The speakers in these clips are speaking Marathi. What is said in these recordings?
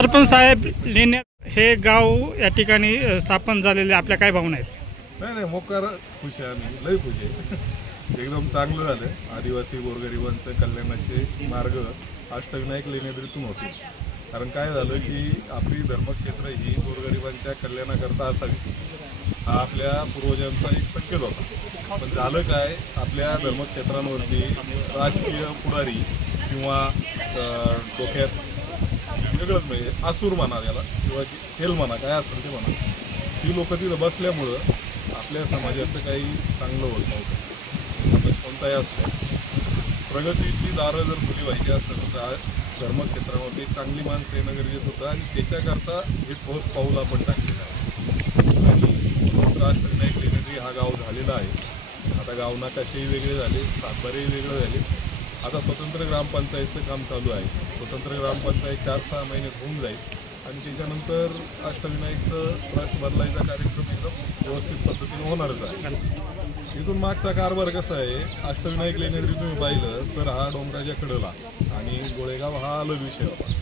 सरपंच साहेब लेण्या हे गाव या ठिकाणी स्थापन झालेले आपल्या काय भावना आहेत? नाही नाही मोकार खुश आहे, आम्ही लई खुश आहे. एकदम चांगलं झालं. आदिवासी गोरगरिबांचं कल्याणाचे मार्ग अष्टविनायक लेण्याद्रीतून होते. कारण काय झालं की आपली धर्मक्षेत्र ही गोरगरिबांच्या कल्याणाकरता असावी हा आपल्या पूर्वजांचा एक संकेत होता. पण झालं काय, आपल्या धर्मक्षेत्रांवरती राजकीय पुढारी किंवा डोक्यात वेगळंच म्हणजे आसूर म्हणा त्याला किंवा हेल म्हणा काय असेल ते म्हणा, ही लोक तिथं बसल्यामुळं आपल्या समाजाचं काही चांगलं होत नव्हतं. समाज कोणताही असतो, प्रगतीची दारं जर खुली व्हायची असेल तर धर्मक्षेत्रामध्ये चांगली माणसं येणं गरजेचं होतं आणि त्याच्याकरता हे ठोस पाऊल आपण टाकलेलं आहे. आणि अष्टविनायक लेण्याद्री हा गाव झालेला आहे. आता गाव नकाशेही वेगळे झाले, सातबारेही वेगळे झाले. आता स्वतंत्र ग्रामपंचायतचं काम चालू आहे. स्वतंत्र ग्रामपंचायत 4-6 महिन्यात होऊन जाईल आणि त्याच्यानंतर अष्टविनायकचं ट्रस्ट बदलायचा कार्यक्रम एकदम व्यवस्थित पद्धतीने होणारच आहे. इथून मागचा कारभार कसा आहे, अष्टविनायक लेण्याद्री तुम्ही पाहिलं तर हा डोंगराच्या कडेला आणि गोळेगाव हा अलग विषय होता.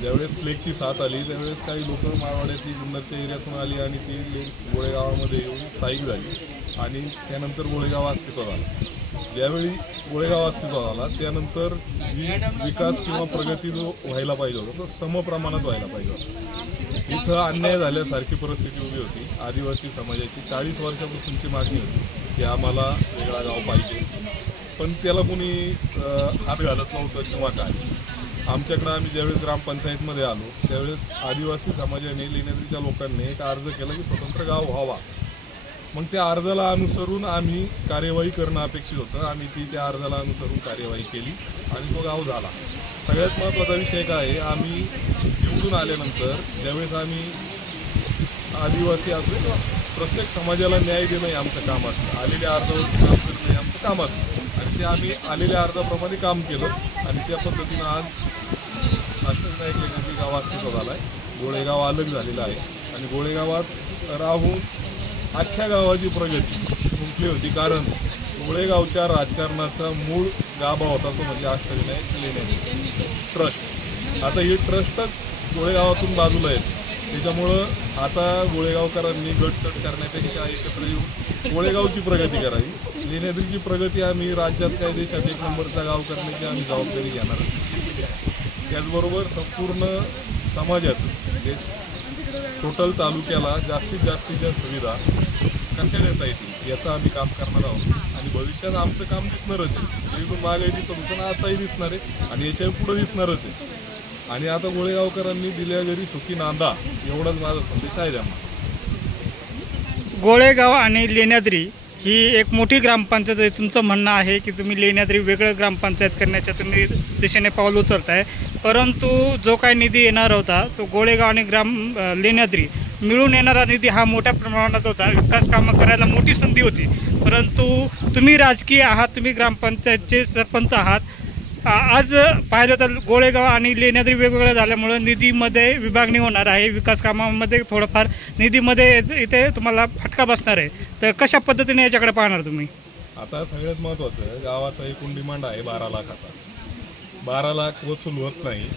ज्यावेळेस प्लेगची साथ आली त्यावेळेस काही लोक मारवाड्याची जुन्नरच्या एरियातून आली आणि ती लोक गोळेगावामध्ये येऊन स्थायिक झाली आणि त्यानंतर गोळेगाव अस्तित्वात आला. ज्यावेळी गोळेगाव अस्तित्वात आला त्यानंतर जी विकास किंवा प्रगती जो व्हायला पाहिजे होता तो समप्रमाणात व्हायला पाहिजे होता. इथं अन्याय झाल्यासारखी परिस्थिती उभी होती. आदिवासी समाजाची 40 वर्षापासूनची मागणी होती की आम्हाला वेगळा गाव पाहिजे, पण त्याला कोणी हात घालत नव्हतं किंवा काय. आमच्याकडं आम्ही ज्यावेळेस ग्रामपंचायतमध्ये आलो त्यावेळेस आदिवासी समाजाने लेण्याद्रीच्या लोकांनी एक अर्ज केला की स्वतंत्र गाव व्हावा. मग त्या अर्जाला अनुसरून आम्ही कार्यवाही करणं अपेक्षित होतं. आम्ही त्या अर्जाला अनुसरून कार्यवाही केली आणि तो गाव झाला. सगळ्यात महत्त्वाचा विषय काय आहे, आम्ही निवडून आल्यानंतर ज्यावेळेस आम्ही आदिवासी असतो किंवा प्रत्येक समाजाला न्याय देणं हे आमचं काम असतं. आलेल्या अर्जावरती काम करणं हे आमचं काम असतं आणि ते आम्ही आलेल्या अर्जाप्रमाणे काम केलं आणि त्या पद्धतीनं आज अष्टविनायक लेण्याद्री गाव अस्तित्वात झाला आहे. गोळेगाव अलग झालेलं आहे आणि गोळेगावात राहून अख्ख्या गावाची प्रगती खुंटली होती. कारण गोळेगावच्या राजकारणाचा मूळ गाभा होता तो म्हणजे अष्टविनायक लेण्याद्री ट्रस्ट. आता ही ट्रस्टच गोळेगावातून बाजूला आहे. त्याच्यामुळं आता गोळेगावकरांनी गटतट करण्यापेक्षा एकत्र येऊन गोळेगावची प्रगती करावी. लेण्याद्रीची प्रगती आम्ही राज्यात काय देशात 1 नंबरचा गाव करण्याची आम्ही जबाबदारी घेणार. त्याचबरोबर संपूर्ण समाजाचं म्हणजे टोटल तालुक्याला जास्तीत जास्त सुविधा कशा देता येतील याचं आम्ही काम करणार आहोत आणि भविष्यात आमचं काम दिसणारच आहे. इथून मागे दिसत होतं आताही दिसणार आहे आणि याच्या पुढे दिसणारच आहे. आणि आता गोळेगावकरांनी दिल्या घरी सुखी नांदा एवढाच माझा संदेश आहे त्यांना. गोळेगाव आणि लेण्याद्री ही एक मोठी ग्रामपंचायत आहे. तुमचं म्हणणं आहे की तुम्ही लेण्याद्री वेगळं ग्रामपंचायत करण्याच्या तुम्ही दिशेने पाऊल उचलताय, परंतु जो काही निधी येणार होता तो गोळेगाव आणि लेण्याद्री मिळून येणारा निधी हा मोठ्या प्रमाणात होता. विकास कामं करायला मोठी संधी होती, परंतु तुम्ही राजकीय आहात, तुम्ही ग्रामपंचायतचे सरपंच आहात. आज पाहिलं तर गोळेगाव आणि लेण्याद्री वेगवेगळं झाल्यामुळं निधीमध्ये विभागणी होणार आहे. विकास कामामध्ये थोडंफार निधीमध्ये इथे तुम्हाला फटका बसणार आहे. तर कशा पद्धतीने याच्याकडे पाहणार तुम्ही? आता सगळ्यात महत्त्वाचं गावाचा एकूण डिमांड आहे 12 लाखाचा. 12 लाख वसूल होत नाही,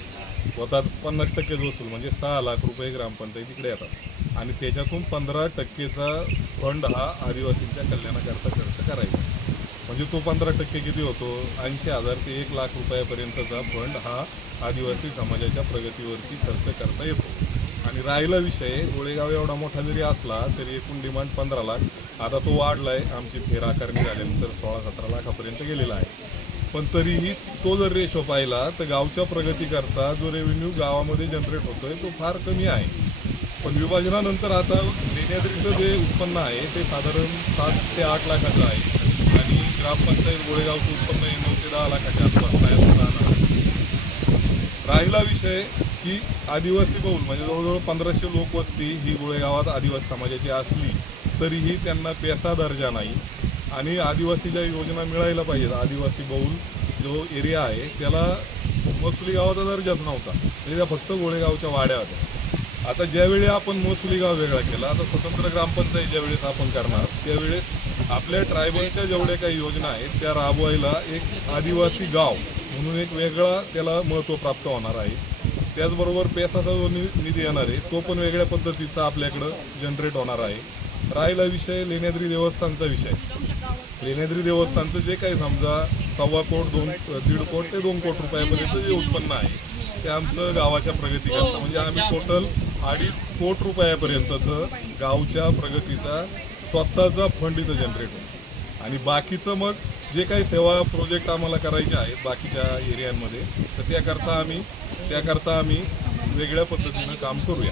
होतात 50% वसूल म्हणजे 6 लाख रुपये ग्रामपंचायतीकडे येतात आणि त्याच्यातून 15%चा फंड हा आदिवासींच्या कल्याणाकरता खर्च करायचा. म्हणजे तो 15% किती होतो, 80,000 ते 1 लाख रुपयापर्यंतचा फंड हा आदिवासी समाजाच्या प्रगतीवरती खर्च करता येतो. आणि राहिला विषय, गोळेगाव एवढा मोठा जरी असला तरी एकूण डिमांड 15 लाख. आता तो वाढला आहे, आमची फेर आकारणी झाल्यानंतर 16-17 लाखापर्यंत गेलेला आहे. पण तरीही तो जर रेशो पाहिला तर गावच्या प्रगतीकरता जो रेव्हेन्यू गावामध्ये जनरेट होतो आहे तो फार कमी आहे. पण विभाजनानंतर आता लेण्याद्रीचं जे उत्पन्न आहे ते साधारण 7 ते 8 लाखाचं आहे आणि ग्रामपंचायत गोळेगावचं उत्पन्न 9 ते 10 लाखाच्या आसपास राहणार. राहिला विषय की आदिवासी बहुल म्हणजे जवळजवळ 1500 लोकवस्ती ही गोळेगावात आदिवासी समाजाची असली तरीही त्यांना पैसा दर्जा नाही आणि आदिवासी ज्या योजना मिळायला पाहिजेत. आदिवासी बहुल जो एरिया आहे त्याला महसुली गावाचा दर्जाच नव्हता, म्हणजे त्या फक्त गोळेगावच्या वाड्या होत्या. आता ज्यावेळी आपण महसुली गाव वेगळा केला, आता स्वतंत्र ग्रामपंचायत ज्यावेळेस आपण करणार त्यावेळेस आपल्या ट्रायबलच्या जेवढ्या काही योजना आहेत त्या राबवायला एक आदिवासी गाव म्हणून एक वेगळा त्याला महत्त्व प्राप्त होणार आहे. त्याचबरोबर पेसाचा जो निधी येणार आहे तो पण वेगळ्या पद्धतीचा आपल्याकडं जनरेट होणार आहे. राहिला विषय लेण्याद्री देवस्थानचा विषय. लेण्याद्री देवस्थानचं जे काही समजा 1.25 कोट 1.5 कोट ते 2 कोट रुपयापर्यंत जे उत्पन्न आहे ते आमचं गावाच्या प्रगतीकरता म्हणजे आम्ही टोटल 2.5 कोट रुपयापर्यंतचं गावच्या प्रगतीचा स्वतःचा फंड इथं जनरेट होतो. आणि बाकीचं मग जे काही सेवा प्रोजेक्ट आम्हाला करायचे आहेत बाकीच्या एरियांमध्ये तर त्याकरता आम्ही वेगळ्या पद्धतीनं काम करूया.